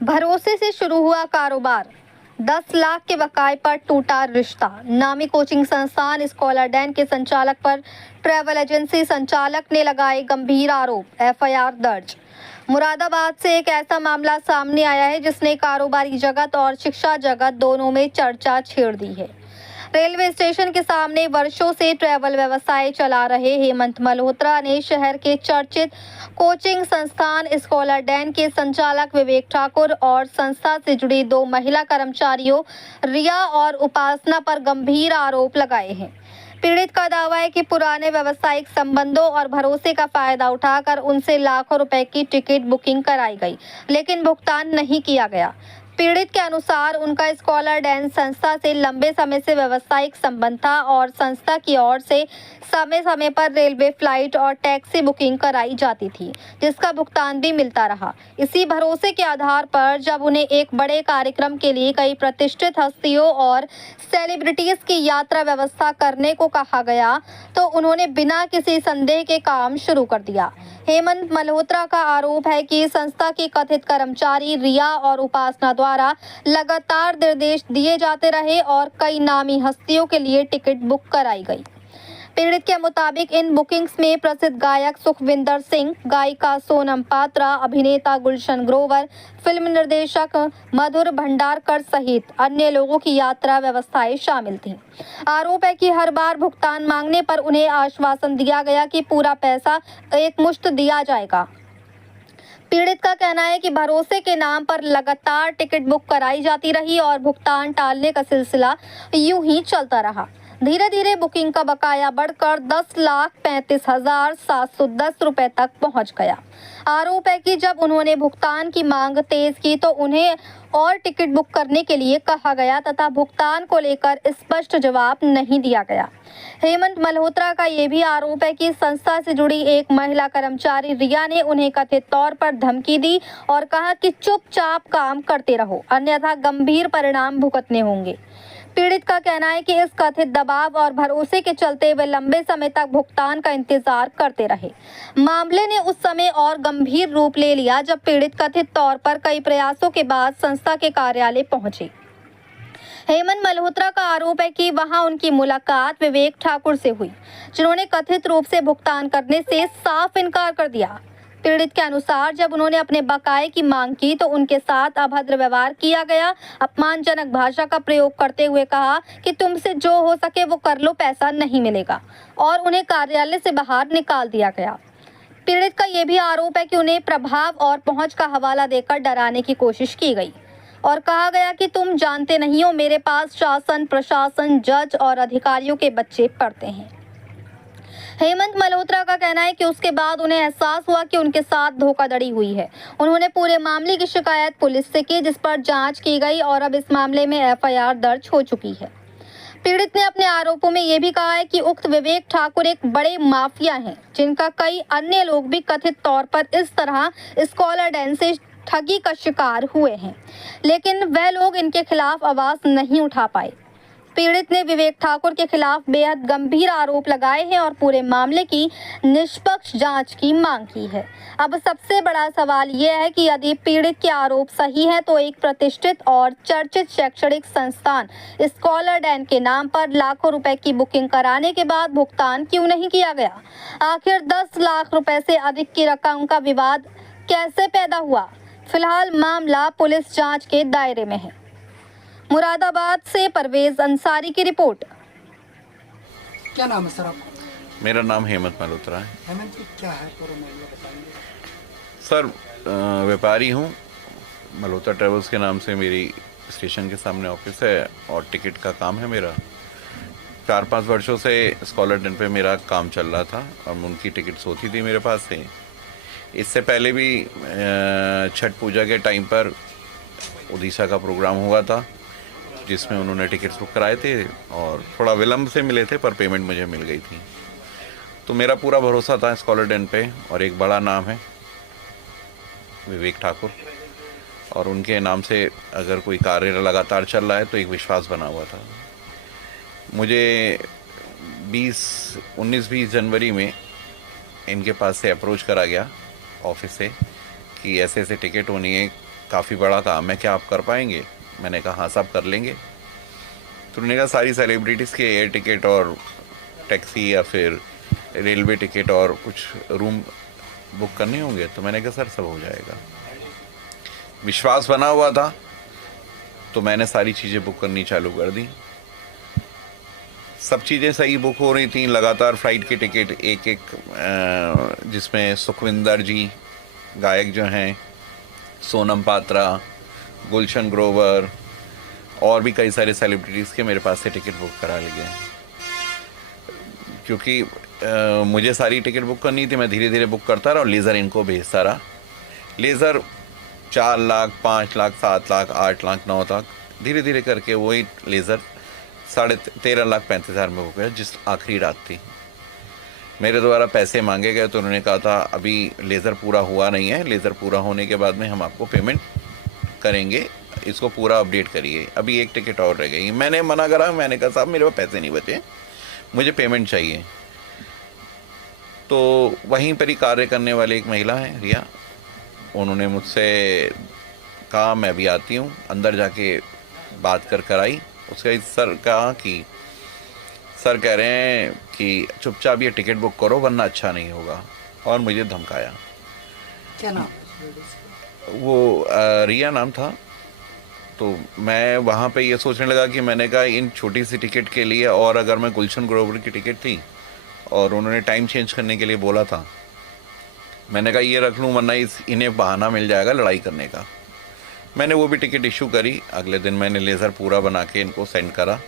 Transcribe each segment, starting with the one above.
भरोसे से शुरू हुआ कारोबार, 10 लाख के बकाए पर टूटा रिश्ता। नामी कोचिंग संस्थान स्कॉलर डैन के संचालक पर ट्रैवल एजेंसी संचालक ने लगाए गंभीर आरोप, एफआईआर दर्ज। मुरादाबाद से एक ऐसा मामला सामने आया है जिसने कारोबारी जगत और शिक्षा जगत दोनों में चर्चा छेड़ दी है। रेलवे स्टेशन के सामने वर्षों से ट्रैवल व्यवसाय चला रहे हेमंत मल्होत्रा ने शहर के चर्चित कोचिंग संस्थान स्कॉलर डैन के संचालक विवेक ठाकुर और संस्था से जुड़ी 2 महिला कर्मचारियों रिया और उपासना पर गंभीर आरोप लगाए हैं। पीड़ित का दावा है कि पुराने व्यावसायिक संबंधों और भरोसे का फायदा उठाकर उनसे लाखों रुपए की टिकट बुकिंग कराई गई, लेकिन भुगतान नहीं किया गया। पीड़ित के अनुसार उनका स्कॉलर डैन संस्था से लंबे समय से व्यावसायिक संबंध था और संस्था की ओर से समय समय पर रेलवे फ्लाइट और टैक्सी बुकिंग कराई जाती थी, जिसका भुगतान भी मिलता रहा। इसी भरोसे के आधार पर जब उन्हें एक बड़े कार्यक्रम के लिए कई प्रतिष्ठित हस्तियों और सेलिब्रिटीज की यात्रा व्यवस्था करने को कहा गया तो उन्होंने बिना किसी संदेह के काम शुरू कर दिया। हेमंत मल्होत्रा का आरोप है कि संस्था की कथित कर्मचारी रिया और उपासना द्वारा लगातार निर्देश दिए जाते रहे और कई नामी हस्तियों के लिए टिकट बुक कराई गई। पीड़ित के मुताबिक इन बुकिंग्स में प्रसिद्ध गायक सुखविंदर सिंह, गायिका सोनम पात्रा, अभिनेता गुलशन ग्रोवर, फिल्म निर्देशक मधुर भंडारकर सहित अन्य लोगों की यात्रा व्यवस्थाएं शामिल थीं। आरोप है कि हर बार भुगतान मांगने पर उन्हें आश्वासन दिया गया कि पूरा पैसा एकमुश्त दिया जाएगा। पीड़ित का कहना है कि भरोसे के नाम पर लगातार टिकट बुक कराई जाती रही और भुगतान टालने का सिलसिला यूं ही चलता रहा। धीरे धीरे बुकिंग का बकाया बढ़कर 10,35,710 रुपए तक पहुंच गया। आरोप है कि जब उन्होंने भुगतान की मांग तेज की तो उन्हें और टिकट बुक करने के लिए कहा गया तथा भुगतान को लेकर स्पष्ट जवाब नहीं दिया गया। हेमंत मल्होत्रा का ये भी आरोप है कि संस्था से जुड़ी एक महिला कर्मचारी रिया ने उन्हें कथित तौर पर धमकी दी और कहा कि चुपचाप काम करते रहो, अन्यथा गंभीर परिणाम भुगतने होंगे। पीड़ित का कहना है कि इस कथित दबाव और भरोसे के चलते वे लंबे समय तक भुगतान का इंतजार करते रहे। मामले ने उस समय और गंभीर रूप ले लिया जब पीड़ित कथित तौर पर कई प्रयासों के बाद संस्था के कार्यालय पहुंचे। हेमंत मल्होत्रा का आरोप है कि वहां उनकी मुलाकात विवेक ठाकुर से हुई, जिन्होंने कथित रूप से भुगतान करने से साफ इनकार कर दिया। पीड़ित के अनुसार जब उन्होंने अपने बकाये की मांग की तो उनके साथ अभद्र व्यवहार किया गया, अपमानजनक भाषा का प्रयोग करते हुए कहा कि तुमसे जो हो सके वो कर लो, पैसा नहीं मिलेगा, और उन्हें कार्यालय से बाहर निकाल दिया गया। पीड़ित का यह भी आरोप है कि उन्हें प्रभाव और पहुंच का हवाला देकर डराने की कोशिश की गई और कहा गया कि तुम जानते नहीं हो, मेरे पास शासन, प्रशासन, जज और अधिकारियों के बच्चे पढ़ते हैं। हेमंत मल्होत्रा का कहना है कि उसके बाद उन्हें एहसास हुआ कि उनके साथ धोखाधड़ी हुई है। उन्होंने पूरे मामले की शिकायत पुलिस से की, जिस पर जांच की गई और अब इस मामले में एफआईआर दर्ज हो चुकी है। पीड़ित ने अपने आरोपों में ये भी कहा है कि उक्त विवेक ठाकुर एक बड़े माफिया हैं, जिनका कई अन्य लोग भी कथित तौर पर इस तरह स्कॉलर डैन से ठगी का शिकार हुए हैं, लेकिन वह लोग इनके खिलाफ आवाज नहीं उठा पाए। पीड़ित ने विवेक ठाकुर के खिलाफ बेहद गंभीर आरोप लगाए हैं और पूरे मामले की निष्पक्ष जांच की मांग की है। अब सबसे बड़ा सवाल यह है कि यदि पीड़ित के आरोप सही है तो एक प्रतिष्ठित और चर्चित शैक्षणिक संस्थान स्कॉलर डैन के नाम पर लाखों रुपए की बुकिंग कराने के बाद भुगतान क्यों नहीं किया गया? आखिर 10 लाख रुपए से अधिक की रकम का विवाद कैसे पैदा हुआ? फिलहाल मामला पुलिस जांच के दायरे में है। मुरादाबाद से परवेज अंसारी की रिपोर्ट। क्या नाम है सर आपका? मेरा नाम हेमंत मल्होत्रा है। हेमंत जी, क्या है पूरा मामला बताएंगे? सर, व्यापारी हूँ। मल्होत्रा ट्रेवल्स के नाम से मेरी स्टेशन के सामने ऑफिस है और टिकट का काम है मेरा। 4-5 वर्षों से स्कॉलर डैन पे मेरा काम चल रहा था और उनकी टिकट्स होती थी मेरे पास से। इससे पहले भी छठ पूजा के टाइम पर उड़ीसा का प्रोग्राम हुआ था जिसमें उन्होंने टिकट्स बुक कराए थे और थोड़ा विलम्ब से मिले थे, पर पेमेंट मुझे मिल गई थी। तो मेरा पूरा भरोसा था स्कॉलर डैन पे, और एक बड़ा नाम है विवेक ठाकुर, और उनके नाम से अगर कोई कार्य लगातार चल रहा है तो एक विश्वास बना हुआ था। मुझे 19-20 जनवरी में इनके पास से अप्रोच करा गया ऑफिस से कि ऐसे ऐसे टिकट होनी है, काफ़ी बड़ा काम है, क्या आप कर पाएंगे? मैंने कहा हाँ साहब कर लेंगे। तो उन्होंने कहा सारी सेलिब्रिटीज़ के एयर टिकट और टैक्सी या फिर रेलवे टिकट और कुछ रूम बुक करने होंगे। तो मैंने कहा सर सब हो जाएगा। विश्वास बना हुआ था तो मैंने सारी चीज़ें बुक करनी चालू कर दी। सब चीज़ें सही बुक हो रही थी, लगातार फ्लाइट की टिकट एक एक, जिसमें सुखविंदर जी गायक जो हैं, सोनम पात्रा, गुलशन ग्रोवर और भी कई सारे सेलिब्रिटीज़ के मेरे पास से टिकट बुक करा लिए। क्योंकि मुझे सारी टिकट बुक करनी थी, मैं धीरे धीरे बुक करता रहा और लेज़र इनको भेजता रहा। लेज़र 4 लाख, 5 लाख, 7 लाख, 8 लाख, 9 लाख, धीरे धीरे करके वही लेज़र 13,35,000 में हो गया, जिस आखिरी रात थी। मेरे द्वारा पैसे मांगे गए तो उन्होंने कहा था अभी लेज़र पूरा हुआ नहीं है, लेज़र पूरा होने के बाद में हम आपको पेमेंट करेंगे, इसको पूरा अपडेट करिए, अभी एक टिकट और रह गई। मैंने मना करा, मैंने कहा साहब मेरे पास पैसे नहीं बचे, मुझे पेमेंट चाहिए। तो वहीं पर ही कार्य करने वाली एक महिला है रिया, उन्होंने मुझसे कहा मैं अभी आती हूँ, अंदर जाके बात कर आई। उसका सर कहा कि सर कह रहे हैं कि चुपचाप ये टिकट बुक करो वरना अच्छा नहीं होगा, और मुझे धमकाया। क्या नाम? वो रिया नाम था। तो मैं वहाँ पे ये सोचने लगा कि मैंने कहा इन छोटी सी टिकट के लिए, और अगर मैं गुलशन ग्रोवर की टिकट थी और उन्होंने टाइम चेंज करने के लिए बोला था, मैंने कहा ये रख लूँ वरना इन्हें बहाना मिल जाएगा लड़ाई करने का। मैंने वो भी टिकट इशू करी। अगले दिन मैंने लेज़र पूरा बना के इनको सेंड करा।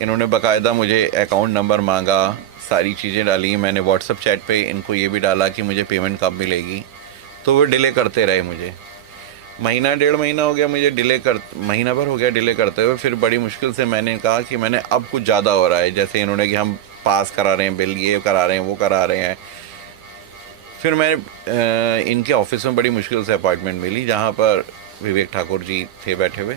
इन्होंने बाकायदा मुझे अकाउंट नंबर मांगा, सारी चीज़ें डाली। मैंने व्हाट्सएप चैट पे इनको ये भी डाला कि मुझे पेमेंट कब मिलेगी। तो वो डिले करते रहे मुझे। महीना 1.5 महीना हो गया मुझे महीना भर हो गया डिले करते हुए। फिर बड़ी मुश्किल से मैंने कहा कि मैंने अब कुछ ज़्यादा हो रहा है, जैसे इन्होंने कि हम पास करा रहे हैं बिल, ये करा रहे हैं, वो करा रहे हैं। फिर मैं इनके ऑफिस में बड़ी मुश्किल से अपॉइंटमेंट मिली, जहाँ पर विवेक ठाकुर जी थे बैठे हुए।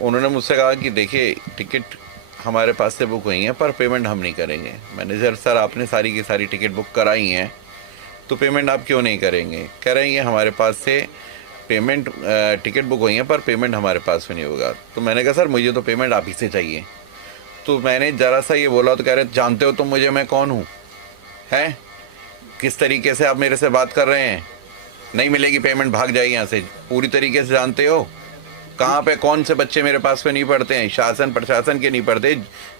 उन्होंने मुझसे कहा कि देखिए टिकट हमारे पास से बुक हुई हैं पर पेमेंट हम नहीं करेंगे। मैंने सर आपने सारी की सारी टिकट बुक कराई हैं तो पेमेंट आप क्यों नहीं करेंगे? कह रहे हैं हमारे पास से पेमेंट टिकट बुक हुई हैं पर पेमेंट हमारे पास में नहीं होगा। तो मैंने कहा सर मुझे तो पेमेंट आप ही से चाहिए। तो मैंने ज़रा सा ये बोला तो कह रहे जानते हो तुम मुझे मैं कौन हूँ, हैं किस तरीके से आप मेरे से बात कर रहे हैं, नहीं मिलेगी पेमेंट भाग जाएगी यहाँ से। पूरी तरीके से जानते हो कहाँ पे कौन से बच्चे मेरे पास में नहीं पढ़ते हैं, शासन प्रशासन के नहीं पढ़ते,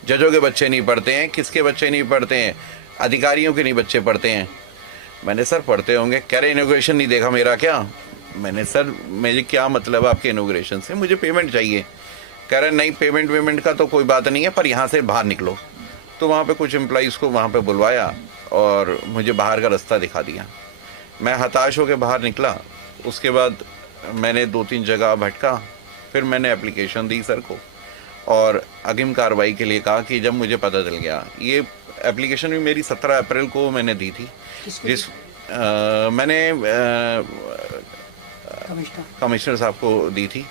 जजों के बच्चे नहीं पढ़ते हैं, किसके बच्चे नहीं पढ़ते हैं, अधिकारियों के नहीं बच्चे पढ़ते हैं। मैंने सर पढ़ते होंगे। कह रहे इनोग्रेशन नहीं देखा मेरा क्या? मैंने सर मुझे क्या मतलब आपके इनोग्रेशन से, मुझे पेमेंट चाहिए। कह रहे नहीं पेमेंट का तो कोई बात नहीं है पर यहाँ से बाहर निकलो। तो वहाँ पे कुछ एम्प्लॉइज़ को वहाँ पे बुलवाया और मुझे बाहर का रास्ता दिखा दिया। मैं हताश होकर बाहर निकला। उसके बाद मैंने 2-3 जगह भटका, फिर मैंने एप्लीकेशन दी सर को और अग्रिम कार्रवाई के लिए कहा कि जब मुझे पता चल गया, ये एप्लीकेशन भी मेरी 17 अप्रैल को मैंने दी थी, जिस मैंने कमिश्नर साहब को दी थी।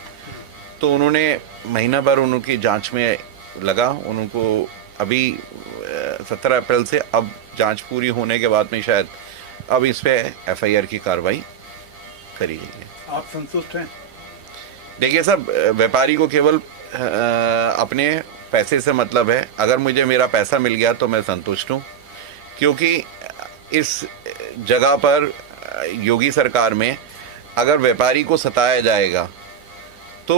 तो उन्होंने महीना भर उनकी जांच में लगा। उनको अभी 17 अप्रैल से अब जांच पूरी होने के बाद में शायद अब इस पे FIR की कार्रवाई करी गई है। आप संतुष्ट हैं? देखिए सर, व्यापारी को केवल अपने पैसे से मतलब है। अगर मुझे मेरा पैसा मिल गया तो मैं संतुष्ट हूँ, क्योंकि इस जगह पर योगी सरकार में अगर व्यापारी को सताया जाएगा तो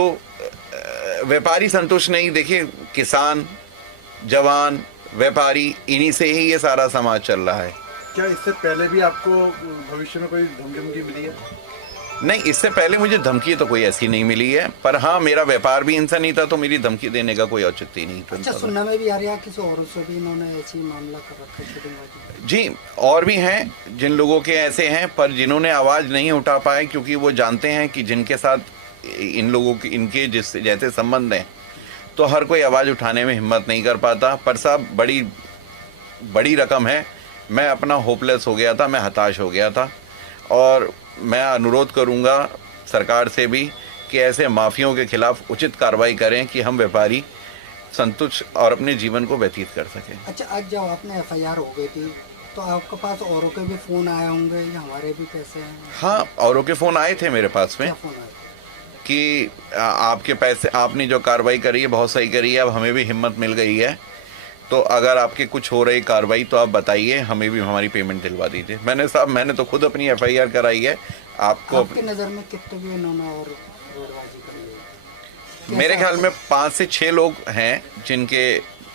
व्यापारी संतुष्ट नहीं। देखिए किसान, जवान, व्यापारी, इन्हीं से ही ये सारा समाज चल रहा है। क्या इससे पहले भी आपको भविष्य में कोई धमकी मिली है? नहीं, इससे पहले मुझे धमकी तो कोई ऐसी नहीं मिली है, पर हाँ मेरा व्यापार भी इनसे नहीं था तो मेरी धमकी देने का कोई औचित्य नहीं था। अच्छा, सुनने में भी आ रहा है किसी और से भी इन्होंने ऐसी मामला कर रखा है शूटिंग? जी, और भी हैं जिन लोगों के ऐसे हैं, पर जिन्होंने आवाज़ नहीं उठा पाए क्योंकि वो जानते हैं कि जिनके साथ इन लोगों के इनके जैसे संबंध हैं तो हर कोई आवाज़ उठाने में हिम्मत नहीं कर पाता। पर साहब बड़ी रकम है। मैं अपना होपलेस हो गया था, मैं हताश हो गया था और मैं अनुरोध करूंगा सरकार से भी कि ऐसे माफियों के खिलाफ उचित कार्रवाई करें कि हम व्यापारी संतुष्ट और अपने जीवन को व्यतीत कर सकें। अच्छा, आज जब आपने FIR हो गई थी तो आपके पास औरों के भी फ़ोन आए होंगे या हमारे भी पैसे हैं? हाँ, औरों के फ़ोन आए थे मेरे पास में क्या फ़ोन आए? कि आपके पैसे, आपने जो कार्रवाई करी है बहुत सही करी है, अब हमें भी हिम्मत मिल गई है, तो अगर आपकी कुछ हो रही कार्रवाई तो आप बताइए, हमें भी हमारी पेमेंट दिलवा दीजिए। मैंने तो खुद अपनी एफआईआर कराई है। आपको आपकी नज़र में कितने भी इन्होंने और रोडबाजी करी है? मेरे ख्याल में 5 से 6 लोग हैं जिनके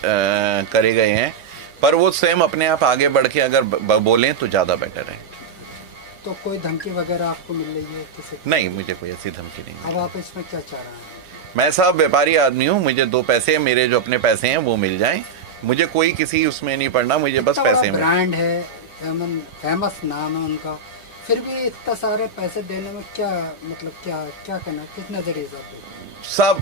करे गए हैं, पर वो स्वयं अपने आप आगे बढ़ के अगर बोलें तो ज़्यादा बेटर है। तो कोई धमकी वगैरह आपको मिल रही है किसी की? नहीं, मुझे कोई ऐसी धमकी नहीं अब है। आप इसमें क्या चाह रहे हैं? मैं साहब व्यापारी आदमी हूँ, मुझे 2 पैसे, मेरे जो अपने पैसे हैं वो मिल जाएं, मुझे कोई किसी उसमें नहीं पड़ना, मुझे बस पैसे मिल। ब्रांड है, फेमस नाम है उनका, फिर भी इतना सारे पैसे देने में क्या मतलब, क्या कहना, किस नज़रिए से आपको? सब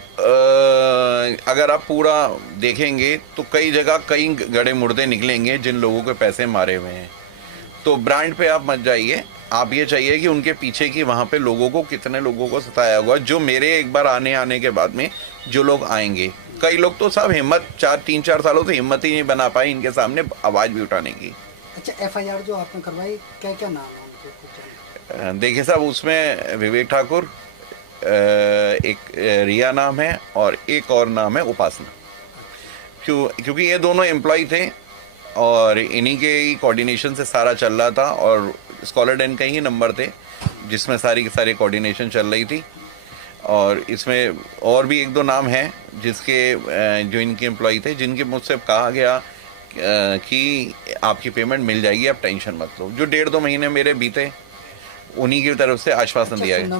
अगर आप पूरा देखेंगे तो कई जगह कई गड़े मुर्दे निकलेंगे जिन लोगों के पैसे मारे हुए हैं। तो ब्रांड पे आप मत जाइए, आप ये चाहिए कि उनके पीछे की वहाँ पे लोगों को, कितने लोगों को सताया हुआ, जो मेरे एक बार आने के बाद में जो लोग आएंगे, कई लोग तो सब हिम्मत 3-4 सालों से हिम्मत ही नहीं बना पाए इनके सामने आवाज़ भी उठाने की। अच्छा, एफआईआर जो आपने करवाई, क्या क्या नाम है उनके कुछ जानकारी? देखिए साहब, उसमें विवेक ठाकुर, एक रिया नाम है और एक और नाम है उपासना। क्योंकि ये दोनों एम्प्लॉय थे और इन्हीं के ही कोऑर्डिनेशन से सारा चल रहा था, और स्कॉलर डेन का ही नंबर थे जिसमें सारी की सारी कोऑर्डिनेशन चल रही थी। और इसमें और भी 1-2 नाम हैं जिसके जो इनके एम्प्लॉय थे, जिनके मुझसे कहा गया कि आपकी पेमेंट मिल जाएगी, आप टेंशन मत लो। जो 1.5-2 महीने मेरे बीते, उन्हीं की तरफ से आश्वासन दिया गया।